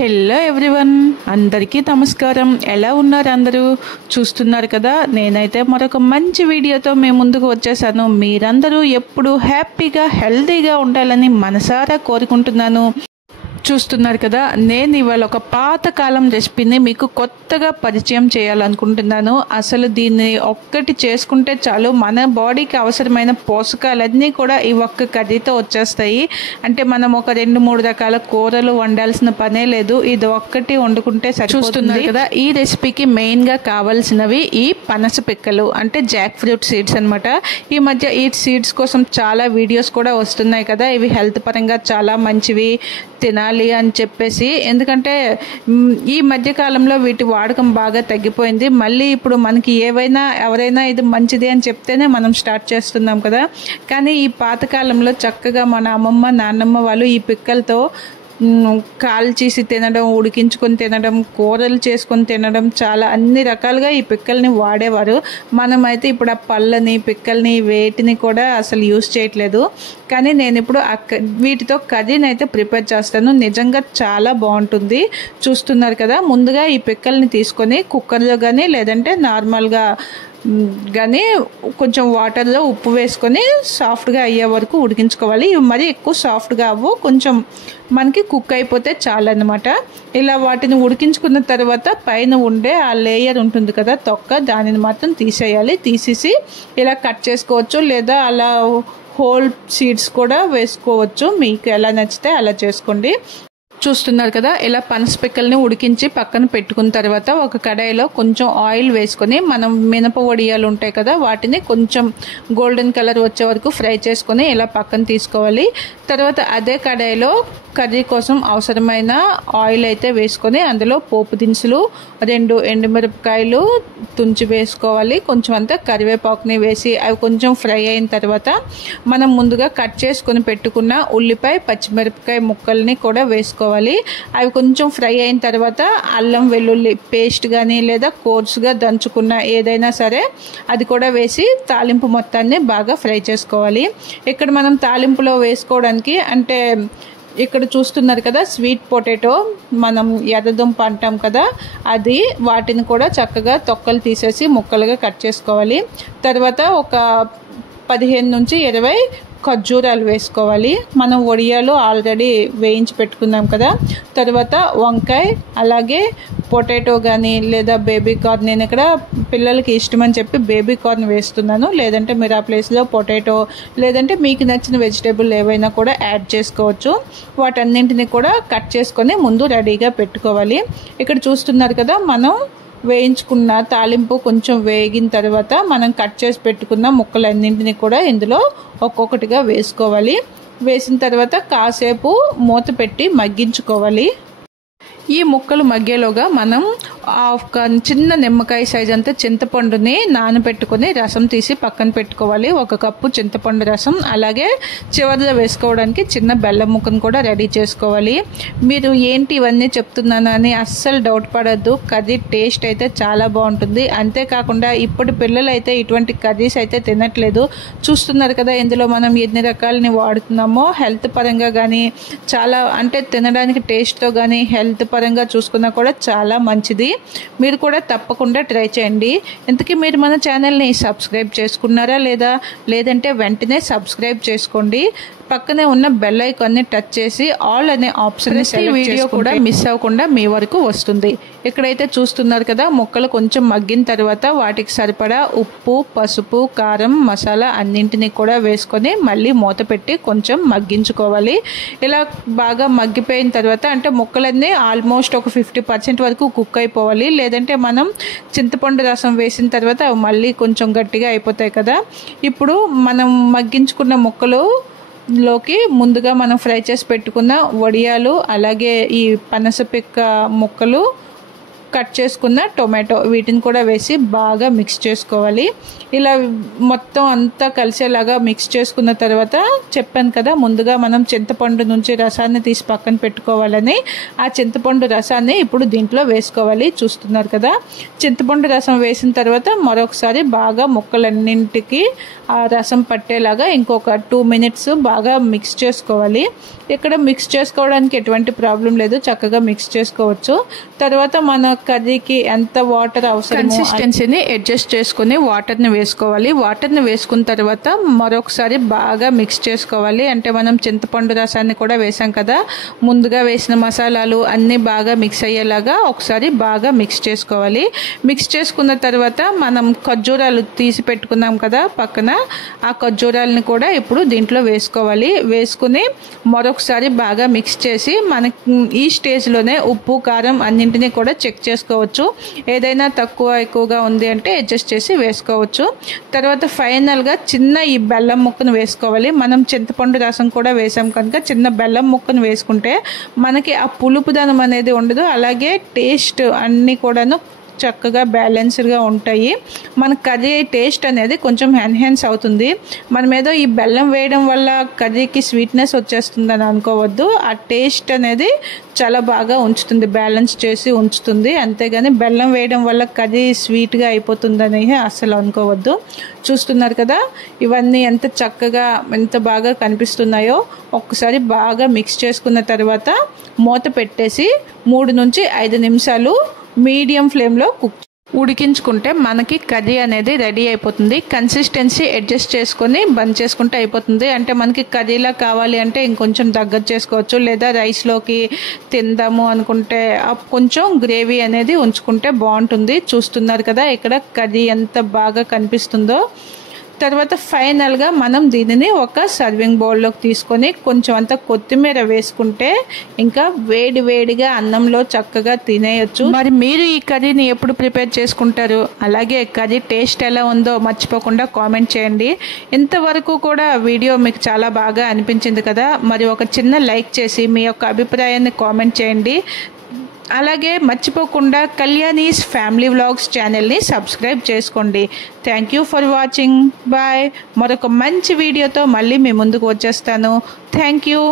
Hello everyone, అందరికీ నమస్కారం. ఎలా ఉన్నారు అందరూ? చూస్తున్నారు కదా, నేనైతే మరొక మంచి వీడియోతో మీ ముందుకు వచ్చేసాను. మీరందరూ ఎప్పుడు హ్యాపీగా హెల్తీగా ఉండాలని మనసారా కోరుకుంటున్నాను. చూస్తున్నారు కదా, నేను ఇవాళ ఒక పాతకాలం రెసిపీని మీకు కొత్తగా పరిచయం చేయాలనుకుంటున్నాను. అసలు దీన్ని ఒక్కటి చేసుకుంటే చాలు, మన బాడీకి అవసరమైన పోషకాలన్నీ కూడా ఈ ఒక్క కర్రీతో వచ్చేస్తాయి. అంటే మనం ఒక 2-3 రకాల కూరలు వండాల్సిన పనే లేదు, ఇది ఒక్కటి వండుకుంటే సరిపోతుంది కదా. ఈ రెసిపీకి మెయిన్గా కావాల్సినవి ఈ పనస పిక్కలు, అంటే జాక్ ఫ్రూట్ సీడ్స్ అనమాట. ఈ మధ్య ఈ సీడ్స్ కోసం చాలా వీడియోస్ కూడా వస్తున్నాయి కదా. ఇవి హెల్త్ పరంగా చాలా మంచివి, తినాలి అని చెప్పేసి. ఎందుకంటే ఈ మధ్య కాలంలో వీటి వాడకం బాగా తగ్గిపోయింది. మళ్ళీ ఇప్పుడు మనకి ఎవరైనా ఇది మంచిది అని చెప్తేనే మనం స్టార్ట్ చేస్తున్నాం కదా. కానీ ఈ పాతకాలంలో చక్కగా మన అమ్మమ్మ నాన్నమ్మ వాళ్ళు ఈ పిక్కలతో కాల్చేసి తినడం, ఉడికించుకొని తినడం, కూరలు చేసుకొని తినడం, చాలా అన్ని రకాలుగా ఈ పిక్కల్ని వాడేవారు. మనమైతే ఇప్పుడు ఆ పళ్ళని పిక్కల్ని వేటిని కూడా అసలు యూజ్ చేయట్లేదు. కానీ నేను ఇప్పుడు వీటితో కర్రీని అయితే ప్రిపేర్ చేస్తాను. నిజంగా చాలా బాగుంటుంది. చూస్తున్నారు కదా, ముందుగా ఈ పిక్కల్ని తీసుకొని కుక్కర్లో కానీ లేదంటే నార్మల్గా కానీ కొంచెం వాటర్లో ఉప్పు వేసుకొని సాఫ్ట్గా అయ్యే వరకు ఉడికించుకోవాలి. ఇవి మరీ ఎక్కువ సాఫ్ట్గా అవ్వు, కొంచెం మనకి కుక్ అయిపోతే చాలన్నమాట. ఇలా వాటిని ఉడికించుకున్న తర్వాత పైన ఉండే ఆ లేయర్ ఉంటుంది కదా తొక్క, దానిని మాత్రం తీసేయాలి. తీసేసి ఇలా కట్ చేసుకోవచ్చు, లేదా అలా హోల్ సీడ్స్ కూడా వేసుకోవచ్చు. మీకు ఎలా నచ్చితే అలా చేసుకోండి. చూస్తున్నారు కదా, ఇలా పనస పిక్కల్ని ఉడికించి పక్కన పెట్టుకున్న తర్వాత ఒక కడాయిలో కొంచెం ఆయిల్ వేసుకొని, మనం మినప వడియాలు ఉంటాయి కదా, వాటిని కొంచెం గోల్డెన్ కలర్ వచ్చే వరకు ఫ్రై చేసుకొని ఇలా పక్కన తీసుకోవాలి. తర్వాత అదే కడాయిలో కర్రీ కోసం అవసరమైన ఆయిల్ అయితే వేసుకొని అందులో పోపు దినుసులు, 2 ఎండుమిరపకాయలు తుంచి వేసుకోవాలి. కొంచెం అంతా కరివేపాకుని వేసి అవి కొంచెం ఫ్రై అయిన తర్వాత మనం ముందుగా కట్ చేసుకొని పెట్టుకున్న ఉల్లిపాయ పచ్చిమిరపకాయ ముక్కల్ని కూడా వేసుకోవాలి. అవి కొంచెం ఫ్రై అయిన తర్వాత అల్లం వెల్లుల్లి పేస్ట్ కానీ లేదా కోర్సుగా దంచుకున్న ఏదైనా సరే అది కూడా వేసి తాలింపు మొత్తాన్ని బాగా ఫ్రై చేసుకోవాలి. ఇక్కడ మనం తాలింపులో వేసుకోవడానికి అంటే ఇక్కడ చూస్తున్నారు కదా, స్వీట్ పొటాటో, మనం ఎర్రదుంప అంటాం కదా, అది వాటిని కూడా చక్కగా తొక్కలు తీసేసి ముక్కలుగా కట్ చేసుకోవాలి. తర్వాత ఒక 15 నుంచి 20 ఖర్జూరాలు వేసుకోవాలి. మనం వడియాలు ఆల్రెడీ వేయించి పెట్టుకున్నాం కదా. తర్వాత వంకాయ, అలాగే పొటాటో కానీ లేదా బేబీ కార్న్, నేను ఇక్కడ పిల్లలకి ఇష్టమని చెప్పి బేబీ కార్న్ వేస్తున్నాను. లేదంటే మీరు ఆ ప్లేస్లో పొటాటో లేదంటే మీకు నచ్చిన వెజిటేబుల్ ఏవైనా కూడా యాడ్ చేసుకోవచ్చు. వాటన్నింటినీ కూడా కట్ చేసుకొని ముందు రెడీగా పెట్టుకోవాలి. ఇక్కడ చూస్తున్నారు కదా, మనం వేయించుకున్న తాలింపు కొంచెం వేగిన తర్వాత మనం కట్ చేసి పెట్టుకున్న ముక్కలన్నింటినీ కూడా ఇందులో ఒక్కొక్కటిగా వేసుకోవాలి. వేసిన తర్వాత కాసేపు మూత పెట్టి మగ్గించుకోవాలి. ఈ ముక్కలు మగ్గేలోగా మనం ఒక చిన్న నిమ్మకాయ సైజ్ అంతా చింతపండుని నానబెట్టుకొని రసం తీసి పక్కన పెట్టుకోవాలి. 1 కప్పు చింతపండు రసం, అలాగే చివరిలో వేసుకోవడానికి చిన్న బెల్లం ముక్కను కూడా రెడీ చేసుకోవాలి. మీరు ఏంటి ఇవన్నీ చెప్తున్నాను అని అస్సలు డౌట్ పడద్దు, కర్రీ టేస్ట్ అయితే చాలా బాగుంటుంది. అంతేకాకుండా ఇప్పుడు పిల్లలు అయితే ఇటువంటి కర్రీస్ అయితే తినట్లేదు. చూస్తున్నారు కదా, ఇందులో మనం ఎన్ని రకాలని వాడుతున్నామో. హెల్త్ పరంగా కానీ చాలా, అంటే తినడానికి టేస్ట్తో కానీ హెల్త్ పరంగా చూసుకున్నా కూడా చాలా మంచిది. మీరు కూడా తప్పకుండా ట్రై చేయండి. ఇంతకీ మీరు మన ఛానల్ని సబ్స్క్రైబ్ చేసుకున్నారా లేదంటే వెంటనే సబ్స్క్రైబ్ చేసుకోండి. పక్కనే ఉన్న బెల్ ఐకాన్ని టచ్ చేసి ఆల్ అనే ఆప్షన్ వీడియో కూడా మిస్ అవ్వకుండా మీ వరకు వస్తుంది. ఇక్కడైతే చూస్తున్నారు కదా, ముక్కలు కొంచెం మగ్గిన తర్వాత వాటికి సరిపడా ఉప్పు, పసుపు, కారం, మసాలా అన్నింటినీ కూడా వేసుకొని మళ్ళీ మూత పెట్టి కొంచెం మగ్గించుకోవాలి. ఇలా బాగా మగ్గిపోయిన తర్వాత, అంటే ముక్కలన్నీ ఆల్మోస్ట్ ఒక 50% వరకు కుక్ అయిపోవాలి. లేదంటే మనం చింతపండు రసం వేసిన తర్వాత అవి మళ్ళీ కొంచెం గట్టిగా అయిపోతాయి కదా. ఇప్పుడు మనం మగ్గించుకున్న ముక్కలు లోకి ముందుగా మనం ఫ్రై చేసి పెట్టుకున్న వడియాలు, అలాగే ఈ పనస పిక్క ముక్కలు కట్ చేసుకున్న టొమాటో వీటిని కూడా వేసి బాగా మిక్స్ చేసుకోవాలి. ఇలా మొత్తం అంతా కలిసేలాగా మిక్స్ చేసుకున్న తర్వాత చెప్పాను కదా ముందుగా మనం చింతపండు నుంచి రసాన్ని తీసి పక్కన పెట్టుకోవాలని. ఆ చింతపండు రసాన్ని ఇప్పుడు దీంట్లో వేసుకోవాలి. చూస్తున్నారు కదా, చింతపండు రసం వేసిన తర్వాత మరొకసారి బాగా ముక్కలన్నింటికి ఆ రసం పట్టేలాగా ఇంకొక 2 minutes బాగా మిక్స్ చేసుకోవాలి. ఇక్కడ మిక్స్ చేసుకోవడానికి ఎటువంటి ప్రాబ్లం లేదు, చక్కగా మిక్స్ చేసుకోవచ్చు. తర్వాత మన కర్రీకి ఎంత వాటర్ అవసరం కన్సిస్టెన్సీని అడ్జస్ట్ చేసుకుని వాటర్ని వేసుకోవాలి. వాటర్ని వేసుకున్న తర్వాత మరొకసారి బాగా మిక్స్ చేసుకోవాలి. అంటే మనం చింతపండు రసాన్ని కూడా వేసాం కదా, ముందుగా వేసిన మసాలాలు అన్నీ బాగా మిక్స్ అయ్యేలాగా ఒకసారి బాగా మిక్స్ చేసుకోవాలి. మిక్స్ చేసుకున్న తర్వాత మనం ఖర్జూరాలు తీసి పెట్టుకున్నాం కదా పక్కన, ఆ ఖర్జూరాలని కూడా ఇప్పుడు దీంట్లో వేసుకోవాలి. వేసుకుని మరొకసారి బాగా మిక్స్ చేసి మనకి ఈ స్టేజ్లోనే ఉప్పు కారం అన్నింటినీ కూడా చెక్ చేసుకోవచ్చు. ఏదైనా తక్కువ ఎక్కువగా ఉంది అంటే అడ్జస్ట్ చేసి వేసుకోవచ్చు. తర్వాత ఫైనల్గా చిన్న ఈ బెల్లం ముక్కను వేసుకోవాలి. మనం చింతపండు రసం కూడా వేసాం కనుక చిన్న బెల్లం ముక్కను వేసుకుంటే మనకి ఆ పులుపుదనం అనేది ఉండదు, అలాగే టేస్ట్ అన్నీ కూడాను చక్కగా బ్యాలెన్స్డ్గా ఉంటాయి. మన కర్రీ టేస్ట్ అనేది కొంచెం ఎన్హాన్స్ అవుతుంది. మనం ఏదో ఈ బెల్లం వేయడం వల్ల కర్రీకి స్వీట్నెస్ వచ్చేస్తుందని అనుకోవద్దు. ఆ టేస్ట్ అనేది చాలా బాగా ఉంచుతుంది, బ్యాలెన్స్ చేసి ఉంచుతుంది. అంతేగాని బెల్లం వేయడం వల్ల కర్రీ స్వీట్గా అయిపోతుందని అస్సలు అనుకోవద్దు. చూస్తున్నారు కదా ఇవన్నీ ఎంత చక్కగా ఎంత బాగా కనిపిస్తున్నాయో. ఒక్కసారి బాగా మిక్స్ చేసుకున్న తర్వాత మూత పెట్టేసి 3 నుంచి 5 నిమిషాలు మీడియం ఫ్లేమ్లో ఉడికించుకుంటే మనకి కర్రీ అనేది రెడీ అయిపోతుంది. కన్సిస్టెన్సీ అడ్జస్ట్ చేసుకొని బంద్ చేసుకుంటే అయిపోతుంది. అంటే మనకి కర్రీలా కావాలి అంటే ఇంకొంచెం దగ్గర చేసుకోవచ్చు, లేదా రైస్లోకి తిందాము అనుకుంటే కొంచెం గ్రేవీ అనేది ఉంచుకుంటే బాగుంటుంది. చూస్తున్నారు కదా ఇక్కడ కర్రీ ఎంత బాగా కనిపిస్తుందో. తర్వాత ఫైనల్గా మనం దీనిని ఒక సర్వింగ్ బౌల్లోకి తీసుకొని కొంచెం అంత కొత్తిమీర వేసుకుంటే ఇంకా వేడి వేడిగా అన్నంలో చక్కగా తినేయచ్చు. మరి మీరు ఈ కర్రీని ఎప్పుడు ప్రిపేర్ చేసుకుంటారు, అలాగే కర్రీ టేస్ట్ ఎలా ఉందో మర్చిపోకుండా కామెంట్ చేయండి. ఇంతవరకు కూడా వీడియో మీకు చాలా బాగా అనిపించింది కదా, మరి ఒక చిన్న లైక్ చేసి మీ యొక్క అభిప్రాయాన్ని కామెంట్ చేయండి. అలాగే మర్చిపోకుండా కళ్యాణీస్ ఫ్యామిలీ వ్లాగ్స్ ఛానల్ని సబ్స్క్రైబ్ చేసుకోండి. Thank you for watching. Bye. మరొక మంచి వీడియోతో మళ్ళీ మీ ముందుకు వచ్చేస్తాను. Thank you.